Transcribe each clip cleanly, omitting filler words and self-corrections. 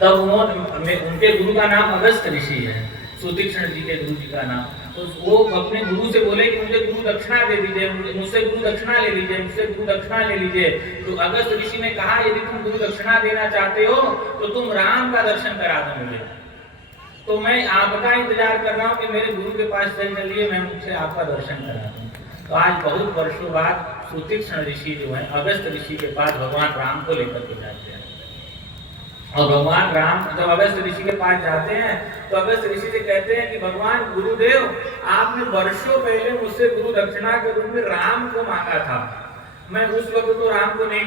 तब उन्होंने, उनके गुरु का नाम अगस्त ऋषि है, सुतीक्ष्ण जी के गुरु जी का नाम। तो वो अपने गुरु से बोले कि मुझे गुरु दक्षिणा दे दीजिए, मुझसे गुरु दक्षिणा ले लीजिए, मुझसे गुरु दक्षिणा ले लीजिए। तो अगस्त ऋषि ने कहा यदि तुम गुरु दक्षिणा देना चाहते हो तो तुम राम का दर्शन करा दो मुझे, तो मैं आपका इंतजार कर रहा हूँ कि मेरे गुरु के पास चलिए, मैं मुझसे आपका दर्शन करा दूं। तो आज बहुत वर्षों बाद सुतीक्ष्ण ऋषि जो है अगस्त ऋषि के पास भगवान राम को लेकर के जाते हैं। और भगवान राम जब अगस्त ऋषि के पास जाते हैं तो अगस्त ऋषि से कहते हैं कि भगवान गुरुदेव, आपने वर्षों पहले मुझसे गुरु दक्षिणा के रूप में राम को मांगा था, मैं उस वक्त तो राम को नहीं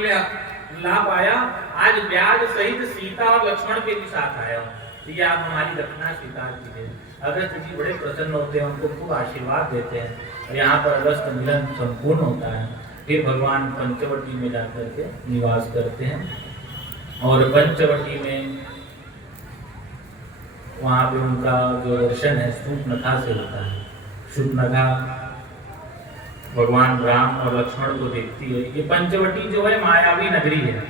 ला पाया, आज ब्याज सहित सीता और लक्ष्मण के भी साथ आया हूँ, ये आप हमारी दक्षिणा स्वीकार कीजिए। अगस्त जी बड़े प्रसन्न होते हैं, उनको खूब आशीर्वाद देते हैं और यहाँ पर अगस्त मिलन संपूर्ण होता है। फिर भगवान पंचवटी में जाकर के निवास करते हैं और पंचवटी में वहाँ पे उनका जो दर्शन है शूर्पणखा से होता है। शूर्पणखा भगवान राम और लक्ष्मण को देखती है। ये पंचवटी जो है मायावी नगरी है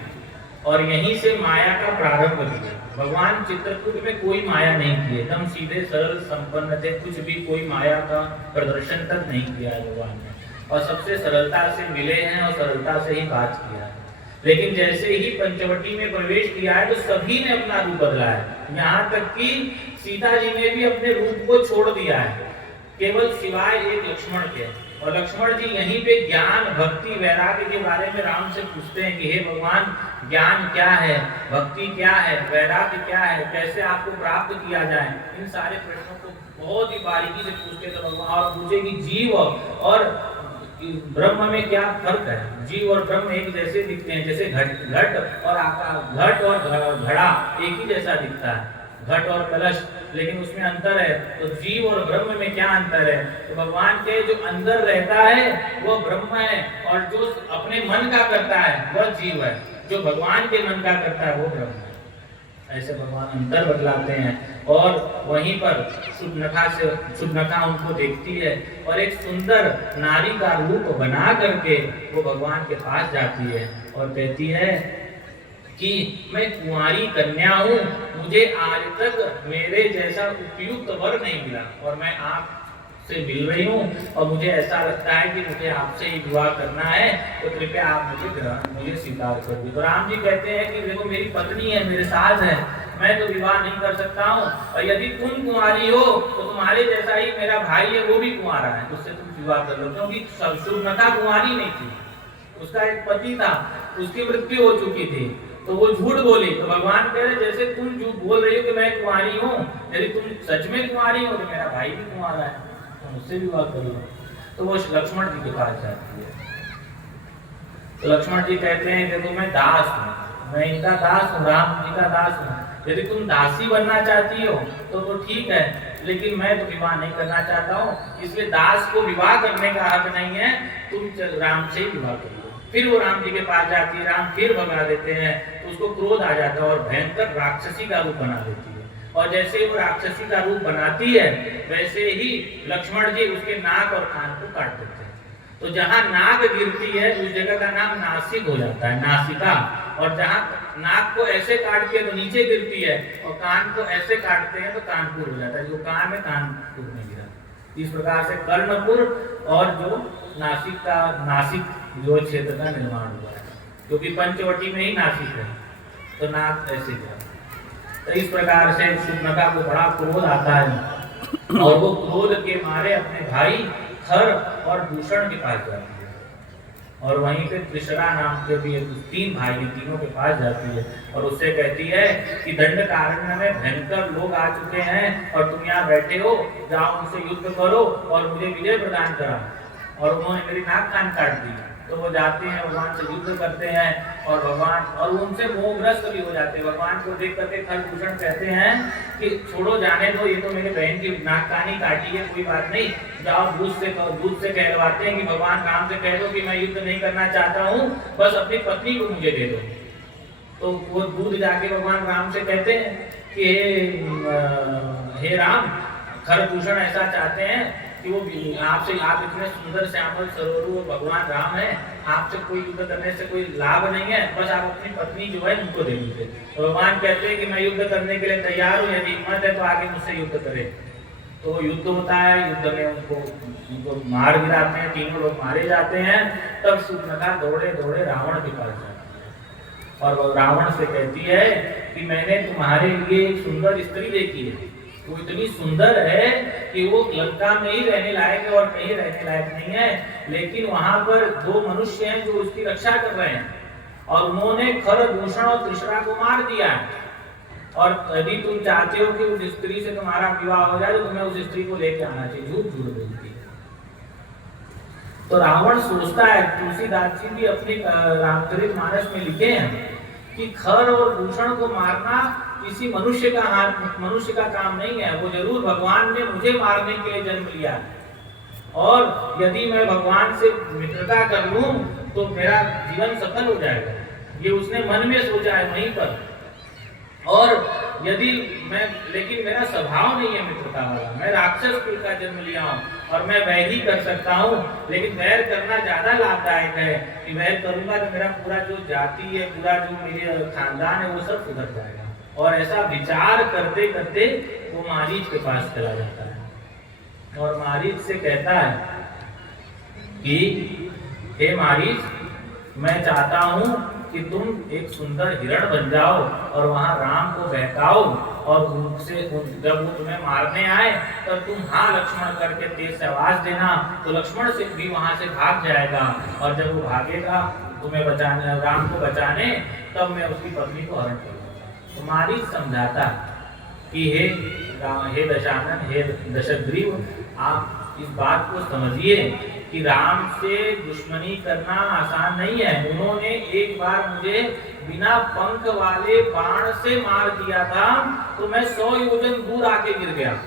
और यहीं से माया का प्रारंभ भी है। भगवान चित्रकूट में कोई माया नहीं की, एकदम सीधे सरल संपन्न थे, कुछ भी कोई माया का प्रदर्शन तक नहीं किया है भगवान ने, और सबसे सरलता से मिले हैं और सरलता से ही बात किया है। लेकिन जैसे ही पंचवटी में प्रवेश किया है तो सभी ने अपना रूप बदला है, यहाँ तक कि सीता जी ने भी अपने रूप को छोड़ दिया है, केवल सिवाय एक लक्ष्मण के। और लक्ष्मण जी यहीं पे ज्ञान भक्ति वैराग्य के बारे में राम से पूछते हैं कि हे भगवान, ज्ञान क्या है, भक्ति क्या है, वैराग्य क्या है, कैसे आपको प्राप्त किया जाए। इन सारे प्रश्नों को बहुत ही बारीकी से पूछते थे भगवान, और पूछे कि जीव और ब्रह्म में क्या फर्क है। जीव और ब्रह्म एक जैसे दिखते हैं, जैसे घट और आकाश, घट और घड़ा एक ही जैसा दिखता है, घट और कलश, लेकिन उसमें अंतर है। तो जीव और ब्रह्म में क्या अंतर है? तो भगवान के जो अंदर रहता है वो ब्रह्म है, और जो अपने मन का करता है वह जीव है, जो भगवान के मन का करता है वो ब्रह्म है। ऐसे भगवान अंतर बदलाते हैं। और वहीं पर शूर्पणखा उनको देखती है और एक सुंदर नारी का रूप बना करके वो भगवान के पास जाती है और कहती है कि मैं कुंवारी कन्या हूँ, मुझे आज तक मेरे जैसा उपयुक्त वर नहीं मिला, और मैं आपसे मिल रही हूँ और मुझे ऐसा लगता है कि मुझे आपसे ही विवाह करना है, तो कृपया आप मुझे स्वीकार कर दीजिए। तो राम जी कहते हैं कि देखो मेरी पत्नी है, मेरे सास है, मैं तो विवाह नहीं कर सकता हूँ, और यदि तुम कुंवारी हो तो तुम्हारे जैसा ही मेरा भाई है, वो भी कुंवारा है, उससे तुम विवाह कर लो। क्योंकि शूर्पणखा कुंवारी नहीं थी, उसका एक पति था, उसकी मृत्यु हो चुकी थी, तो वो झूठ बोली। तो भगवान कह रहे जैसे तुम झूठ बोल रही हो कि मैं कुंवारी हूँ, यदि तुम सच में कुंवारी हो तो मेरा भाई भी कुंवारा है, तो मुझसे विवाह कर लो। तो वो लक्ष्मण जी के पास जाती है। तो लक्ष्मण जी कहते हैं कि देखो मैं दास हूँ, मैं इनका दास हूँ, राम जी का दास हूँ, यदि तुम दासी बनना चाहती हो तो ठीक है, लेकिन मैं तो विवाह नहीं करना चाहता हूँ, इसलिए दास को विवाह करने का हक नहीं है, तुम राम से ही विवाह कर लो। फिर वो राम जी के पास जाती है, राम फिर भगा देते हैं, तो उसको क्रोध आ जाता है और भयंकर राक्षसी का रूप बना देती है। और जैसे ही वो राक्षसी का रूप बनाती है वैसे ही लक्ष्मण जी उसके नाक और कान को काट देते हैं। तो जहाँ नाक गिरती है उस जगह का नाम नासिक हो जाता है, नासिका। और जहाँ नाक को ऐसे काट के तो नीचे गिरती है और कान को ऐसे काटते हैं तो कानपुर हो जाता है, जो कान में कानपुर में गिरा। इस प्रकार से कर्णपुर और जो नासिक जो क्षेत्र का निर्माण हुआ है, क्योंकि पंचवटी में ही नासिक है, तो नाक ऐसे गिरा। तो इस प्रकार से शूर्पणखा को बड़ा क्रोध आता है और वो क्रोध के मारे अपने भाई खर और दूषण के पास जाती है, और वहीं पे त्रिशरा नाम के भी 3 भाई, तीनों के पास जाती है और उससे कहती है कि दंडकारण्य में भयंकर लोग आ चुके हैं और तुम यहाँ बैठे हो, जाओ उनसे युद्ध करो और मुझे विजय प्रदान करा। और उन्होंने मेरी नाक कान काट दी। तो वो जाते हैं, भगवान से युद्ध करते हैं और भगवान और उनसे मोहग्रस्त भी हो जाते हैं। भगवान को देख करके खरदूषण कहते हैं कि छोड़ो, जाने दो, ये तो मेरे बहन की नाक कानी काटी है, कोई बात नहीं, जाओ दूध से कहलवाते हैं कि भगवान राम से कह दो कि मैं युद्ध नहीं करना चाहता हूँ, बस अपनी पत्नी को मुझे दे दो। तो वो दूध जाके भगवान राम से कहते हैं कि हे राम, खरदूषण ऐसा चाहते हैं कि वो आपसे, आप इतने सुंदर श्यामल सरोवर भगवान राम है, आपसे कोई युद्ध करने से कोई लाभ नहीं है, बस आप अपनी पत्नी जो है उनको दे दीजिए। तो भगवान कहते हैं कि मैं युद्ध करने के लिए तैयार हूँ, यदि हिम्मत है तो आगे मुझसे युद्ध करे। तो युद्ध होता है, युद्ध में उनको मार गिराते हैं, तीनों लोग मारे जाते हैं। तब शूर्पणखा दौड़े दौड़े रावण के पास जाती है और वो रावण से कहती है कि मैंने तुम्हारे लिए एक सुंदर स्त्री देखी है, वो इतनी सुंदर है कि वो लंका में ही रहने लायक है और कहीं रहने लायक नहीं है, लेकिन वहां पर दो मनुष्य हैं जो उसकी रक्षा कर रहे हैं और उन्होंने खरदूषण और त्रिशरा को मार दिया है। और यदि तुम चाहते हो कि उस स्त्री से तुम्हारा विवाह हो जाए तो तुम्हें उस स्त्री को लेके आना चाहिए। झूठ झूठ बोलती है। तो रावण सोचता है, तुलसीदास जी भी अपनी रामचरितमानस में लिखे हैं कि खर और दूषण को मारना किसी मनुष्य का काम नहीं है। वो जरूर भगवान ने मुझे मारने के लिए जन्म लिया और यदि मैं भगवान से मित्रता कर लूं तो मेरा जीवन सफल हो जाएगा, ये उसने मन में सोचा है वहीं पर। और यदि लेकिन मेरा स्वभाव नहीं है मित्रता वाला, मैं राक्षस कुल का जन्म लिया हूँ और मैं वैर ही कर सकता हूँ, लेकिन वैर करना ज्यादा लाभदायक है कि वैर करूंगा तो मेरा पूरा जो जाति है, पूरा जो मेरे खानदान है, वो सब सुधर जाएगा। और ऐसा विचार करते करते वो मारीच के पास चला जाता है और मारीच से कहता है कि हे मारीच, मैं चाहता हूँ कि तुम एक सुंदर हिरण बन जाओ और वहां राम को बहकाओ और उनसे जब वो तुम्हें मारने आए तब तुम हाँ लक्ष्मण करके तेज से आवाज देना, तो लक्ष्मण से भी वहां से भाग जाएगा और जब वो भागेगा तुम्हें बचाने, राम को बचाने, तब मैं उसकी पत्नी को हरण करूंगा। तो मारीच समझाता कि हे दशानन, हे दशग्रीव, आप इस बात को समझिए कि राम से दुश्मनी करना आसान नहीं है। उन्होंने एक बार मुझे बिना पंख वाले बाण से मार दिया था तो मैं 100 योजन दूर आके गिर गया,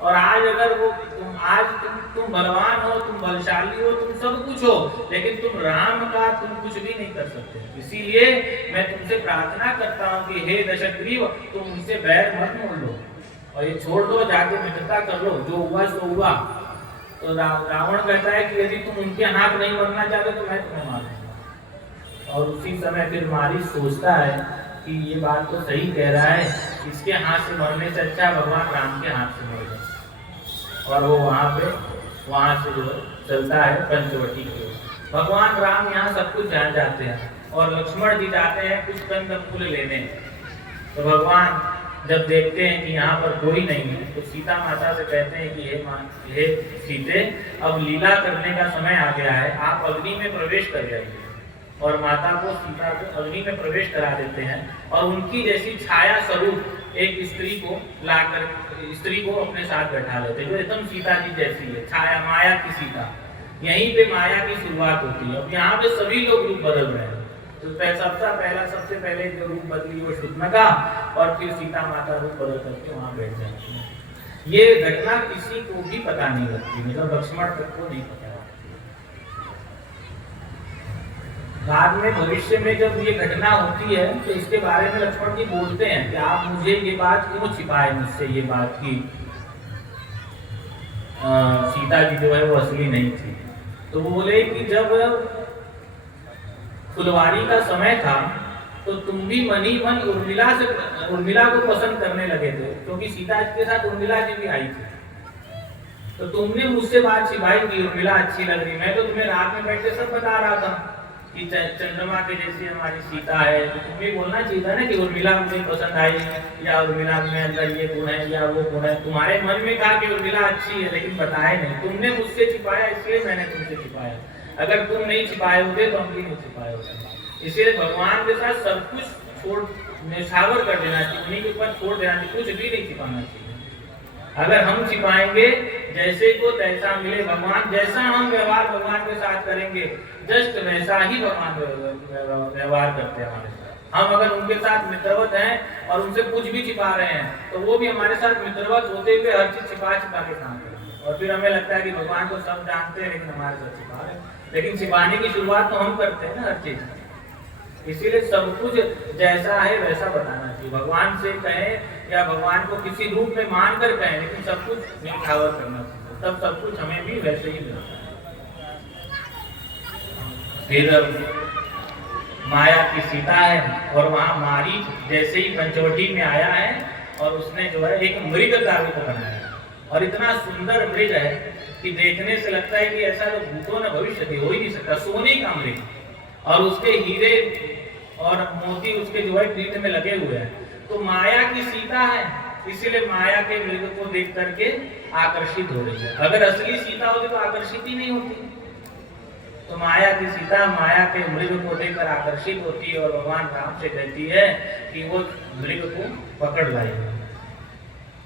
और आज अगर वो तुम बलवान हो, तुम बलशाली हो, तुम सब कुछ हो, लेकिन तुम राम का तुम कुछ भी नहीं कर सकते। इसीलिए मैं तुमसे प्रार्थना करता हूँ कि हे दशग्रीव, तुम उनसे बैर मत मोड़ लो और ये छोड़ दो, जाके मित्रता कर लो, जो हुआ सो हुआ। तो रावण कहता है कि यदि तुम उनके हाथ नहीं मरना चाहते तो मैं तुम्हें मार दूंगा। और उसी समय फिर मारीच सोचता है कि ये बात तो सही कह रहा है, इसके हाथ से मरने से अच्छा भगवान राम के हाथ से मर जाए। और वो वहां से जो चलता है पंचवटी की ओर। भगवान राम यहाँ सब कुछ जान जाते हैं और लक्ष्मण जी जाते हैं कुछ कंद फूल लेने। तो भगवान जब देखते हैं कि यहाँ पर कोई नहीं है तो सीता माता से कहते हैं कि हे सीते, अब लीला करने का समय आ गया है, आप अग्नि में प्रवेश कर जाइए। और माता को, सीता को अग्नि में प्रवेश करा देते हैं और उनकी जैसी छाया स्वरूप एक स्त्री को लाकर स्त्री को अपने साथ बैठा लेते हैं, जो एकदम सीता जी जैसी है, छाया माया की सीता। यहीं पे माया की शुरुआत होती है। अब यहाँ पे सभी लोग रूप बदल रहे हैं। तो सबसे पहले जो रूप बदली वो शूर्पणखा और फिर सीता माता रूप बदल करके वहां बैठ जाती है। ये घटना किसी को भी पता नहीं लगती, मतलब लक्ष्मण तक को नहीं पता। बाद में भविष्य में जब ये घटना होती है तो इसके बारे में लक्ष्मण जी बोलते हैं कि आप मुझे ये बात क्यों छिपाए मुझसे, ये बात की सीता जी जो है वो असली नहीं थी। तो वो बोले कि जब फुलवारी का समय था तो तुम भी मनी मन उर्मिला को पसंद करने लगे थे, क्योंकि सीता जी के साथ उर्मिला जी भी आई थी। तो तुमने मुझसे बात छिपाई कि उर्मिला अच्छी लग रही। मैं तो तुम्हें रात में बैठ के सब बता रहा था कि चंद्रमा के जैसी हमारी सीता है। तो तुम्हें बोलना चाहिए था ना कि उर्मिला मुझे पसंद आई, या उर्मिला में अंदर ये गुण है या वो गुण है। तुम्हारे मन में कहा कि उर्मिला अच्छी है लेकिन बताया नहीं। तुमने मुझसे छिपाया, इसलिए मैंने तुमसे छिपाया। अगर तुम नहीं छिपाए होते तो हम भी नहीं छिपाए होते। इसलिए भगवान के साथ सब कुछ छोड़ निछावर कर देना चाहिए, उन्हीं के ऊपर छोड़ देना चाहिए, कुछ भी नहीं छिपाना चाहिए। अगर हम छिपाएंगे जैसे को तैसा मिले, भगवान जैसा हम व्यवहार भगवान के साथ करेंगे जस्ट वैसा ही भगवान व्यवहार करते हैं हमारे साथ। हम अगर उनके साथ मित्रवत हैं और उनसे कुछ भी छिपा रहे हैं तो वो भी हमारे साथ मित्रवत होते हुए हर चीज छिपा के काम करेंगे। और फिर हमें लगता है कि भगवान को सब जानते हैं लेकिन हमारे साथ छिपा रहे हैं। लेकिन छिपाने की शुरुआत तो हम करते हैं ना हर चीज। इसीलिए सब कुछ जैसा है वैसा बताना चाहिए। भगवान से कहें या भगवान को किसी रूप में मान कर कहें, लेकिन सब कुछ निखावर करना चाहिए, तब सब कुछ हमें भी वैसे ही मिलता है। फिर माया की सीता है और वहाँ मारीच जैसे ही पंचवटी में आया है और उसने जो है एक मृग का रूप बनाया और इतना सुंदर मृग है कि देखने से लगता है कि ऐसा तो भूतों ने भविष्य में हो ही नहीं सकता, सोने का मृग और उसके हीरे और मोती उसके जो है पीठ में लगे हुए हैं। तो माया की सीता है, इसीलिए माया के मृग को देख करके आकर्षित हो रही है। अगर असली सीता होती तो आकर्षित ही नहीं होती। तो माया की सीता माया के मृग को देखकर आकर्षित होती है और भगवान राम से कहती है कि वो मृग को पकड़ लाएगी।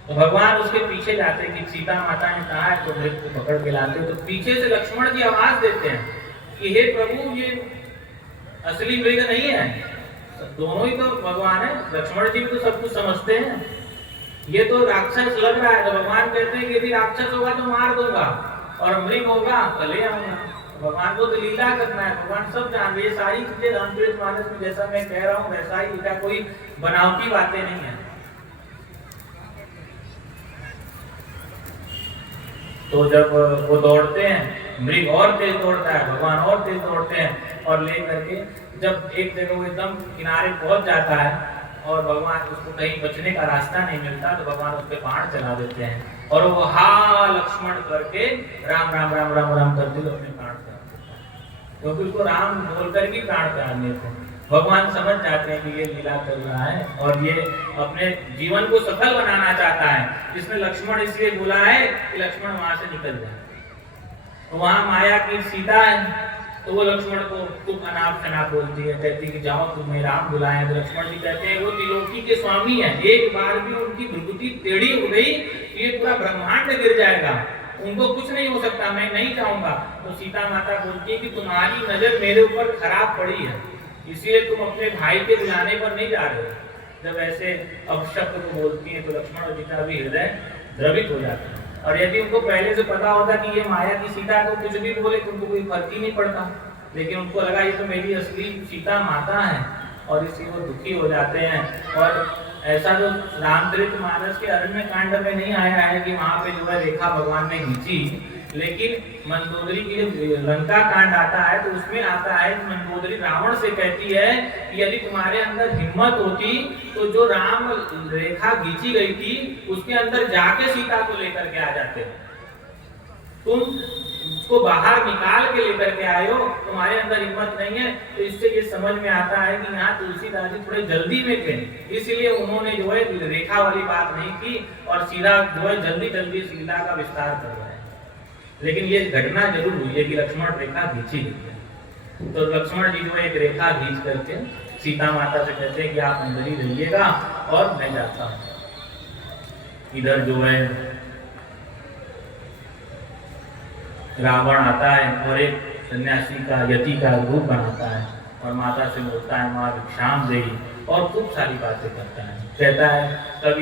तो भगवान उसके पीछे जाते हैं कि सीता माता ने कहा है तो मृग को पकड़ के लाते। तो पीछे से लक्ष्मण जी आवाज देते हैं कि हे प्रभु, ये असली मृग नहीं है, दोनों ही तो भगवान है। लक्ष्मण जी तो सब कुछ समझते हैं, ये तो राक्षस लग रहा है। तो भगवान कहते हैं कि यदि राक्षस होगा तो मार दूंगा और मृग होगा तो ले आऊंगा। भगवान को तो लीला करना है, भगवान सब जान रहे। ये सारी चीजें रामचरितमानस में जैसा मैं कह रहा हूँ वैसा ही लिखा, कोई बनावटी बातें नहीं है। तो जब वो दौड़ते हैं, मृग और तेज दौड़ता है, भगवान और तेज दौड़ते हैं और ले करके जब एक जगह वो एकदम किनारे पहुंच जाता है और भगवान उसको कहीं बचने का रास्ता नहीं मिलता तो भगवान उस पर बाण चला देते हैं और वो हा लक्ष्मण करके राम राम राम राम राम करते हुए अपने प्राण त्याग देता है, क्योंकि उसको राम बोलकर भी प्राण त्यागने थे। भगवान समझ जाते हैं कि ये लीला कर रहा है और ये अपने जीवन को सफल बनाना चाहता है। इसने लक्ष्मण इसलिए बोला है कि लक्ष्मण वहां से निकल जाए। तो वहां माया की सीता है तो वो लक्ष्मण को खूब अनाप शनाप बोलती है, कहती है कि जाओ तुम्हें राम बुलाए। तो लक्ष्मण जी कहते हैं वो त्रिलोकी के स्वामी है, एक बार भी उनकी भ्रुकुटी टेढ़ी हो गई कि ये पूरा ब्रह्मांड गिर जाएगा, उनको कुछ नहीं हो सकता, मैं नहीं चाहूंगा। तो सीता माता बोलती है कि तुम्हारी नजर मेरे ऊपर खराब पड़ी है, इसलिए तुम अपने भाई के बुलाने पर नहीं जा रहे हो। जब ऐसे अपशब्द को बोलती है तो लक्ष्मण जी का भी हृदय द्रवित हो जाता है। और यदि उनको पहले से पता होता कि ये माया की सीता तो कुछ भी बोले तो उनको कोई फर्क ही नहीं पड़ता, लेकिन उनको लगा ये तो मेरी असली सीता माता है और इसलिए वो दुखी हो जाते हैं। और ऐसा जो रामचरितमानस के अरण्य कांड में नहीं आया है कि वहां पे जो है रेखा भगवान ने खींची, लेकिन मंदोदरी के लंका कांड आता है तो उसमें आता है कि मंदोदरी रावण से कहती है कि यदि तुम्हारे अंदर हिम्मत होती तो जो राम रेखा खींची गई थी उसके अंदर जाके सीता को लेकर के आ जाते, तुम उसको बाहर निकाल के लेकर के आए हो, तुम्हारे अंदर हिम्मत नहीं है। तो इससे ये समझ में आता है कि यहाँ तुलसीदास जी थोड़े जल्दी में थे, इसलिए उन्होंने जो है रेखा वाली बात नहीं की और सीधा जो है जल्दी जल्दी सीता का विस्तार कर रहा है। लेकिन ये घटना जरूर हुई है कि लक्ष्मण रेखा खींची गई है। तो लक्ष्मण जी जो है एक रेखा खींच करके सीता माता से कहते हैं कि आप अंदर ही रहिएगा और मैं जाता हूँ। इधर जो है रावण आता है और एक सन्यासी का यति का रूप बनाता है और माता से बोलता है माँ भिक्षाम देही और खूब सारी बातें करता है। कहता है कभी